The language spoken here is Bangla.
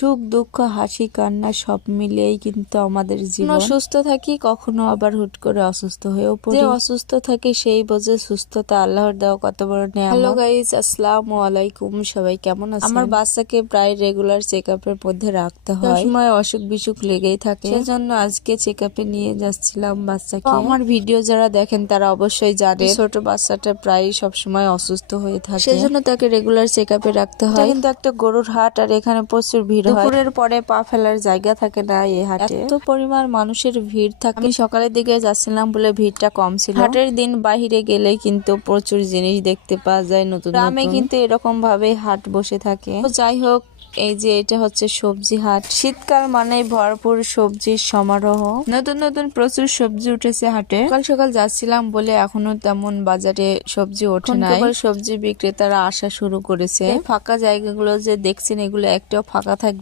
সুখ দুঃখ হাসি কান্না সব মিলিয়েই কিন্তু আমাদের জীবন। সুস্থ থাকি, কখনো আবার হুট করে অসুস্থ হয়েও পড়ি। যে অসুস্থ থাকি সেই বোঝে সুস্থতা আল্লাহর দেওয়া কত বড় নেয়ামত। হ্যালো গাইস, আসসালামু আলাইকুম। সবাই কেমন আছেন? আমার বাচ্চাকে প্রায় রেগুলার চেকআপের মধ্যে রাখতে হয়, সবসময় অসুখ বিসুখ লেগেই থাকে, সেজন্য আজকে চেকআপে নিয়ে যাচ্ছিলাম বাচ্চাকে। আমার ভিডিও যারা দেখেন তারা অবশ্যই জানে ছোট বাচ্চাটা প্রায় সবসময় অসুস্থ হয়ে থাকে, সেজন্য তাকে রেগুলার চেকআপে রাখতে হয়। কিন্তু একটা গরুর হাট, আর এখানে প্রচুর ভিড় হয়। দুপুরের পরে পা ফেলার জায়গা থাকে না এই হাটে, এত পরিমাণ মানুষের ভিড় থাকে। আমি সকালের দিকে যাচ্ছিলাম বলে ভিড়টা কম ছিল। হাটের দিন বাহিরে গেলে কিন্তু প্রচুর জিনিস দেখতে পাওয়া যায় নতুন। গ্রামে কিন্তু এরকম ভাবে হাট বসে থাকে। যাই হোক, এই যে এটা হচ্ছে সবজি হাট। শীতকাল মানে ভরপুর সবজির সমারোহ। নতুন নতুন প্রচুর সবজি উঠেছে হাটে। সকাল সকাল যাচ্ছিলাম বলে এখনো তেমন বাজারে সবজি ওঠে নাই। সবজি বিক্রেতারা আসা শুরু করেছে। ফাঁকা জায়গাগুলো যে দেখছেন এগুলো একটাও ফাঁকা থাকবে